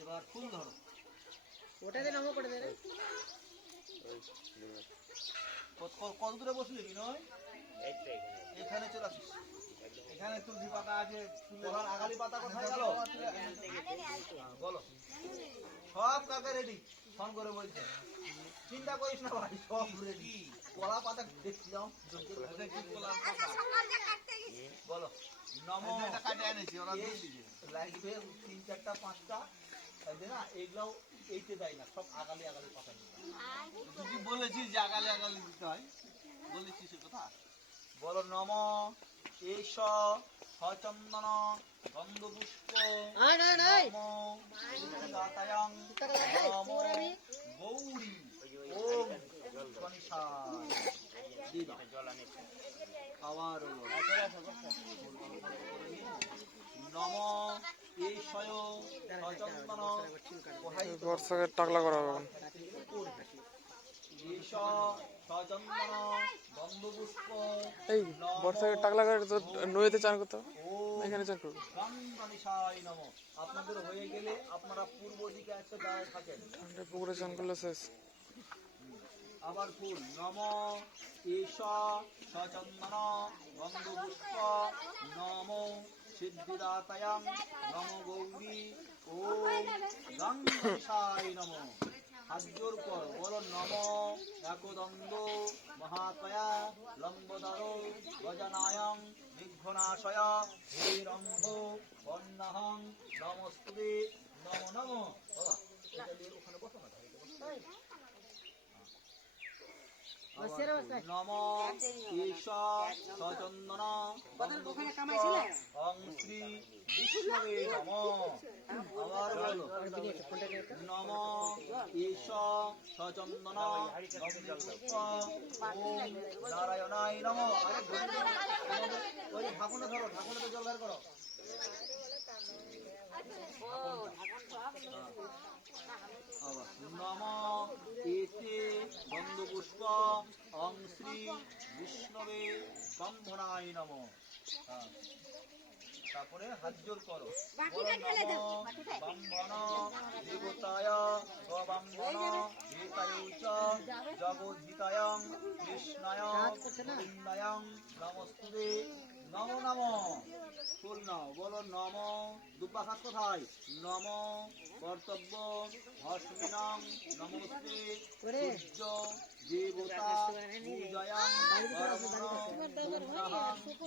এবার ফুল ধরো। ওটাতে নামো করে দে রে। কত দূরে বসলি বিনয়? এখানে চলে আসিস। এখানে তুলসী পাতা আছে, এবার আগালি পাতা কোথায় গেল? বলো। সব কাকে রেডি? ফোন করে বলছে চিন্তা করিস না ভাই, সব রেডি। কলা পাতা দেখছিলাম, বলো নমো। লাগবে 3, 4, 5টা না, এইগুলাও এইতে দেয় না, সব আগালি আগালি পাতা দিতে হয়। তুই বলেছিস যে আগালি আগালি দিতে হয়, বলেছিস কথা। বলো নম এষ সচন্দন গন্ধপুষ্প গৌরী ওম আবার নম এষয় সচন্দন বর্ষাকে টাকলা করা হবে এই বর্ষাকে টাকলা করে তো নদীতে চান করতে এখানে চান করবো। আপনাদের হয়ে গেলে আপনারা পূর্ব দিকে একটা জায়গায় থাকেন, পুকুরে চান করলে শেষ। আবার ফুল নম এষ সচন্দন গন্ধপুষ্প নম সিদ্ধিদাতায়াং নম গৌরী ওম গঙ্গায় নম। হাত জোর কর, বলো নম একদন্দ মহাকায়া লম্বদর গজনায়ং বিঘ্নাশয় হেরম্ভ বন্যহং নমস্তুতে নম নম। বাবা ওখানে বসো না, নম ঈশ সচন্দন অং শ্রী বিষ্ণবে নম। আবার বলো নম ঈশ সচন্দন ওম নারায়ণায় নম। ওই ঢাকুনে ধরো, ঢাকুনেতে জল বের করো। নম এতে গন্ধপুষ্প অং শ্রী বিষ্ণবে ব্রহ্মণায় নম। তারপরে হাত জোর করো, ব্রাহ্মণ দেবতায় ব্রাহ্মণ হেতায়ুচ জগদ্ধিতায়ং কৃষ্ণায় গোবিন্দায়ং নমস্তুতে নম নম। ফুল নাও, বলো নম। দুব্বা খাত কোথায়? নম কর্তব্য ভস্মিনং নমস্তে সূর্য দেবতা পূজায়াং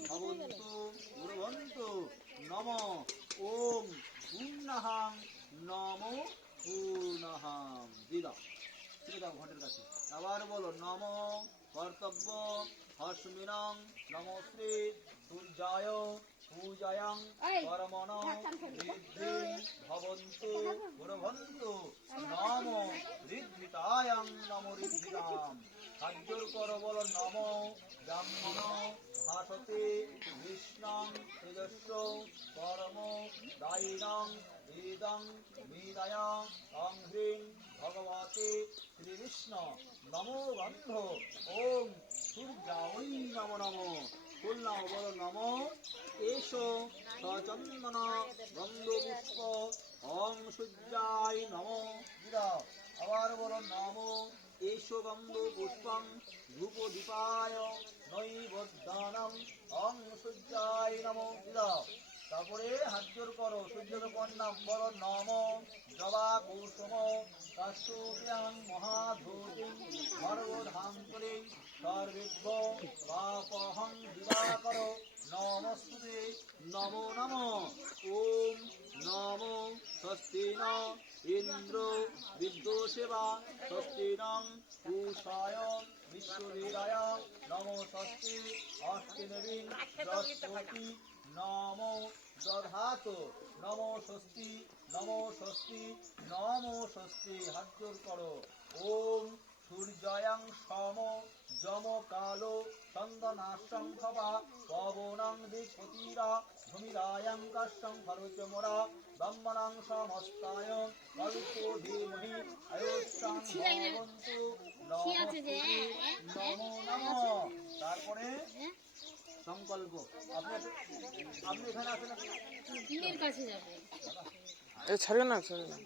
ভবন্তু গুরুবন্তু নম ওম পূর্ণাহাং নম পূর্ণাহাং। দিদা ঠিক দাও ঘটের কাছে। আবার বলো নম কর্তব্য হস্মিনং নমস্তে সূর্যায় পূজায়াং পরমণ ঋদ্ধি ভবন্তু গুরুবন্তু নম ঋদ্ধিতায়াং নম ঋদ্ধিতাম। হাজর কর, বলো নম ব্রাহ্মণ ভাসতে কৃষ্ণং তেজস্ব পরম দায়িনং বেদং মেদায়া অং হ্রিং ভগবতে শ্রীকৃষ্ণ নমো গন্ধ ওম সূর্যায় নম নম। ফুল নাও, বলো নম এষ সচন্দন গন্ধপুষ্প অং সূর্যায় নম। আবার বলো নম এষ গন্ধ পুষ্পং ধূপ দীপায় নৈবদ্যানম অং সূর্যায় নম। তারপরে হাত জোর করো, সূর্যকে প্রণাম করো। নম জবা কুসুম কাশ্যপ্যাং মহাধূতিং সর্বধান্তরিং সর্বেভ্য পাপহং দিবাকর নমস্তুতে নমো নম। ওম নমো স্বস্তি ন ইন্দ্র বিদ্যুষেবা স্বস্তি নং পূষায় বিশ্ববেদায় নমো স্বস্তি অষ্টিনবীং বৃহস্পতি নমো দধাতু নমো স্বস্তি নমো স্বস্তি নমো স্বস্তি। হাত জোর করো। ওম সূর্যাং সম যম কালো চন্দনাশং খবা পবনং দিপতিরা ভূমিরায়ং কাশ্যং খরচমরা ব্রহ্মণং সমস্তায় কল্পো ধীমহি আয়ুষ্যাং ভবন্তু নমো নমো নমঃ। তারপরে সংকল্প। আপনি এখানে আছেন না? দিনের কাছে যাবে, এই ছাড়িও না, ছাড়িও না।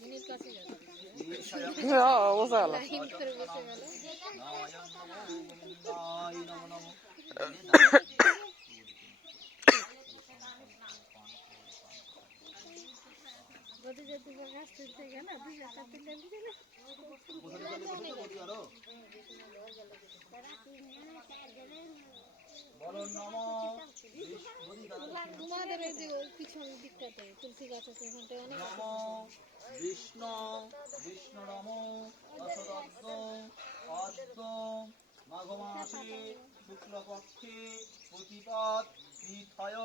দিনের কাছে যাবে, অবস্থা গেল। লাইন করে বসে গেল। বলতে যে তুমি গাছ তুলতে গেলে দুই একটা তুলে দিলে বলো নমো তোমাদের এই যে ওই পিছন দিকটাতে তুলসী গাছ আছে ওখানটায় অনেক নমো বিষ্ণু বিষ্ণু নমো দশদত্ত অদ্য মাঘ মাসে শুক্লপক্ষে প্রতিপদ তিথয়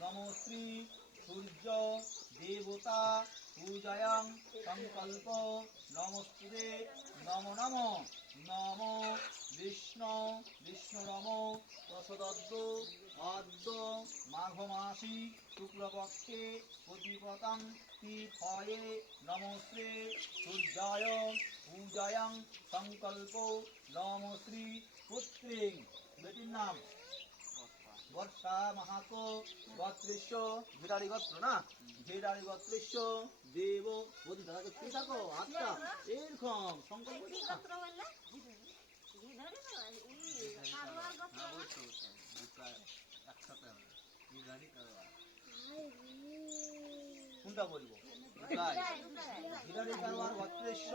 নমো শ্রী সূর্য দেবতা পূজায়াং সংকল্প নমস্তুতে নমো নমো নমো বিষ্ণু বিষ্ণু নমো দশদত্ত অদ্য মাঘ মাসি শুক্লপক্ষে প্রতিপদং তিথয়ে নমস্তে সূর্যায় পূজায়াং সংকল্প নমো শ্রী পুত্রিং বেটির নাম বর্ষা মাহাতো গোত্রেশ্য ঘেরারি গোত্র না ঘেরারি গোত্রেশ্য দেব বলি দাদাকে ঠিক থাকো আচ্ছা এরকম সংকল্প কোনটা বলবো ঘিরারি কারবার গোত্রেশ্য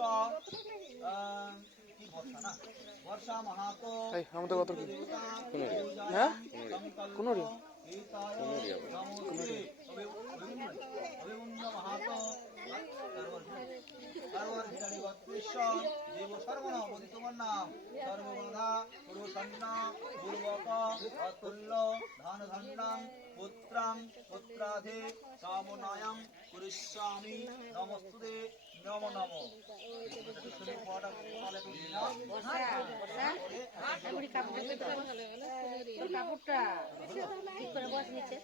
কি বর্ষা না বর্ষা মাহাতো এই আমাদের কত কি? হ্যাঁ কোনোরি মাহাতো কারবার ঘিরারি গোত্রেশ্য দেব সর্বনাম বলি তোমার নাম সর্ববাধা পুরুষন্ন দুর্বক অতুল্য ধান ধান্নাং পুত্রাং পুত্রাধে কামনায়াং পুরিষ্যামি নমস্তুতে নমো নমো কাপড়টা ঠিক করে বস নিচে,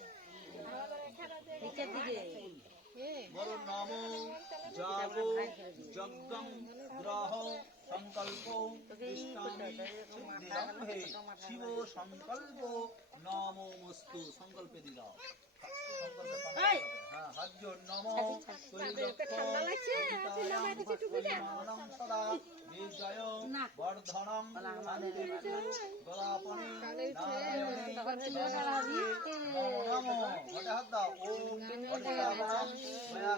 নিচের দিকে। বড় নম যাগ যজ্ঞং গ্রহ সংকল্প দৃষ্টামি সিদ্ধিরম্ভে শিব সংকল্প নমোস্তু সংকল্পে দিলাম হ্যাঁ হাত জোড় নম সদা বিজয় বর্ধনং গলাপনে নমো হাত দাও ওম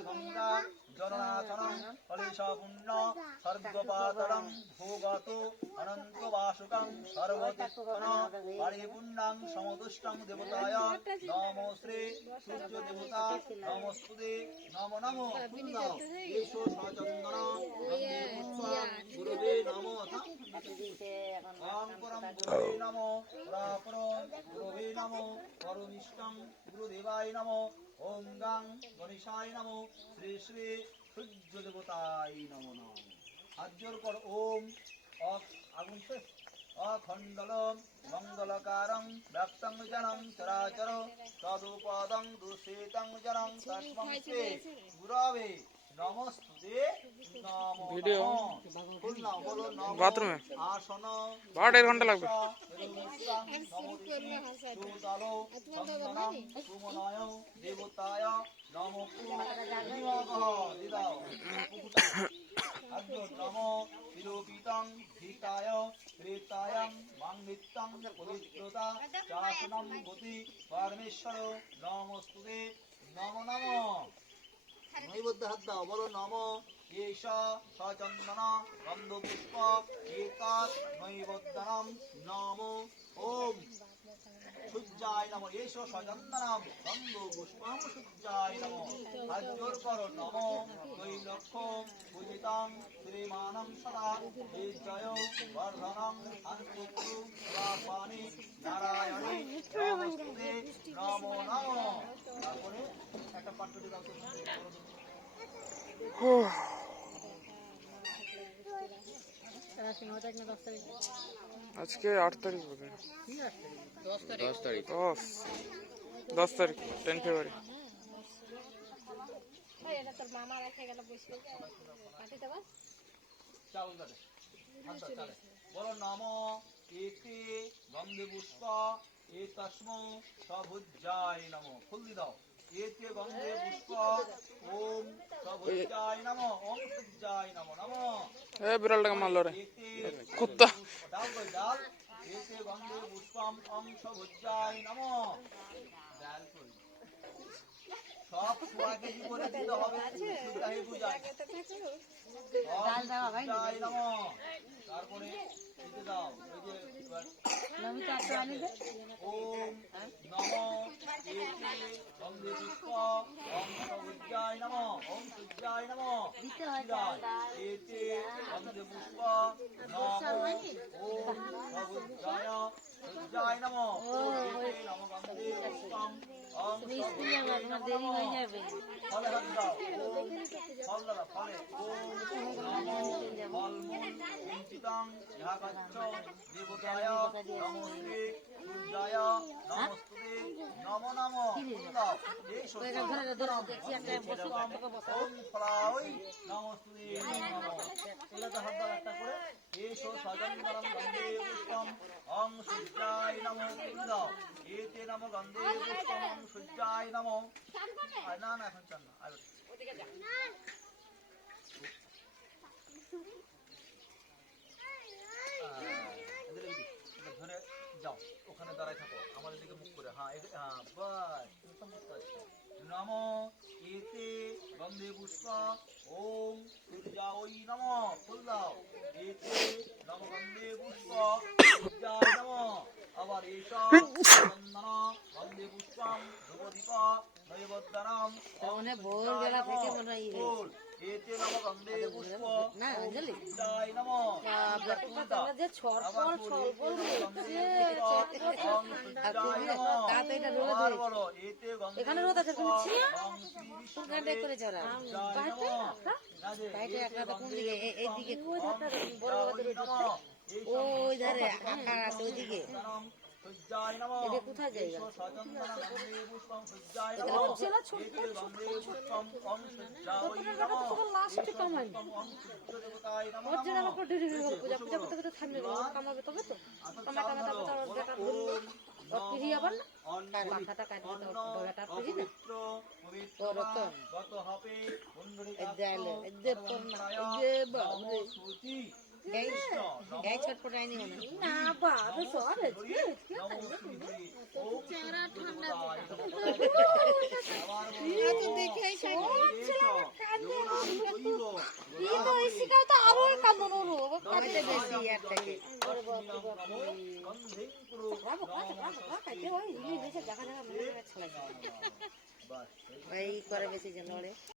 গঙ্গা জননাথনং ফলেশপুণ্য সর্গপাতরং ভোগত অনন্ত বাসুকং সর্বতীর্থন পারিপুণ্যং সমতুষ্টং দেবতায় নমো শ্রী সূর্য দেবতা নমস্তুতে নমো নমো এসো সচন্দন বন্দে পুষ্পা গুরুবে নমো পরম গুরুবে নমো পরাপরম গুরুবে নমো পরমিষ্টং গুরুদেবায় নমো ওম গাং গণেশায় নমো শ্রী শ্রী সূর্য দেবতায় নমো নমঃ হাত জোর কর ওম আগুন শেষ অখণ্ডলম মঙ্গলকারং ব্যাপ্তং জনং চরাচর তদুপদং দূষিতং জনং তস্মৈ শ্রী গুরবে নমস্তুতে নমো ভিডিও নমঃ বলো নমঃ বাথরুমে আসন 1.5 ঘন্টা লাগবে। দেবতায় নমো নমো বিলোপিতং হিতায় প্রেতায়ং মাঙ্গিত্যং পবিত্রতা চাসনম গতি পরমেশ্বর নমস্তুতে নমো নমো নৈবদ্য হাত দাও বলো নমো এষ সচন্দন গন্ধপুষ্প একাৎ নৈবদ্যনম নমো ওম সূর্যায় নমঃ এষ সচন্দনম গন্ধপুষ্পম সূর্যায় নমঃ হাত জোর করো নমো কৈলক্ষ্যম পূজিতাং শ্রীমানং সদা বিজয় বর্ধনং শান্তিক্রু রাপানি নারায়ণে নমস্তুতে নমো নমঃ তারপরে একটা পাঠ্যটি দাও আজকে 8 তারিখ বোধ হয়। 10 তারিখ। 10 তারিখ 10 ফেব্রুয়ারি। এটা তোর মামা রেখে গেল বসে পাঠিয়ে দেবো চাউল দাদা বলো নমো এতে গন্ধে পুষ্প এতস্মো সভুজ্জায় নমঃ। ফুল দিয়ে দাও। এতে গন্ধে পুষ্প ওম সভুজ্জায় নমঃ। ওম সূর্যায় নমঃ নমঃ। বিড়ালটাকে মারলো রে এতে কুত্তা ডাল কই ডাল। এতে গন্ধে পুষ্পম ওম সভুজ্জায় নমঃ। ডাল কই। সব সোয়া কেজি করে দিতে হবে। সুদ্দাহে বুঝায়। ডাল দেওয়া ভাই সূর্যায় নমঃ। তারপরে দিতে দাও। ওই যে এবার নমিতা একটু আনি দে ওম নমো এতে গন্ধে পুষ্প ওম সূর্যায় নমঃ। ওম সূর্যায় নমঃ। দিতে হয় শিরায় এতে গন্ধে পুষ্প নমো ওম সূর্যায় সূর্যায় নমঃ। এতে নমো গন্ধে পুষ্পম ওম তুমি স্কুলে যাবে তোমার দেরি হয়ে যাবে ফলে হাত দাও। ওম ফল দাও ফলে ওম নমো ফলমূল কিঞ্চিতং ইহাকাচ্ছ দেবতায় নমস্তে সূর্যায় নমস্তে নমো নমো। দাও এই ওইটা ধরে ধরে দেখছি একটা বসে আমাকে বসা ওম ফলাই নমস্তে নমো। এগুলো তো হাত দাও একটা করে। এসো সজন্দরম গন্ধে পুষ্পম ওম সূর্যায় নমঃ। দাও এতে নমো গন্ধে পুষ্পম ওম সূর্যায় নমঃ। না না এখন চান না আর ধরে যাও ওখানে দাঁড়ায় থাকো আমাদের দিকে মুখ করে। হ্যাঁ হ্যাঁ বাস নমো এতে গন্ধে পুষ্প ওম সূর্যায় নমঃ। ফুল দাও এতে নমো গন্ধে পুষ্প সূর্যায় নমঃ। আবার এইসব চন্দন গন্ধে পুষ্পম ধ্রুবদীপ নৈবদ্যনম মানে ভোরবেলা থেকে মনে হয় ইয়ে ফুল এতে নমো গন্ধে পুষ্প না অঞ্জলি সূর্যায় নমঃ। আমরা যে ছড়ফল ছলফল হচ্ছে আর তুমি তা তো এটা রোদ হয়েছে এখানে রোদ আছে তুমি ছিয়া কোন গানটা করেছে ওরা বাইরে একটা তো কোন দিকে এইদিকে ওই ধারটা বড় বড় রোদ ওই ধারে আকার আছে ওইদিকে এটা কোথায় জায়গা লাস্টে কামাই ওর জন্য আমার পূজা পূজা পূজা করতে করতে থামবে কামাবে তবে তো কামা কামা তারপর তার বেটা ধরলো ফিরি আবার না মাথাটা কাটবে তো বেটা ফিরি না ওর তো এদে পড়না এদে বাবরে গাই ছটপট আইনি মনে না বাবা সরে চেহারা ঠান্ডা তো দেখেই আরো কান্দন বেশি একটাকে এই করে বেশি যে লড়ে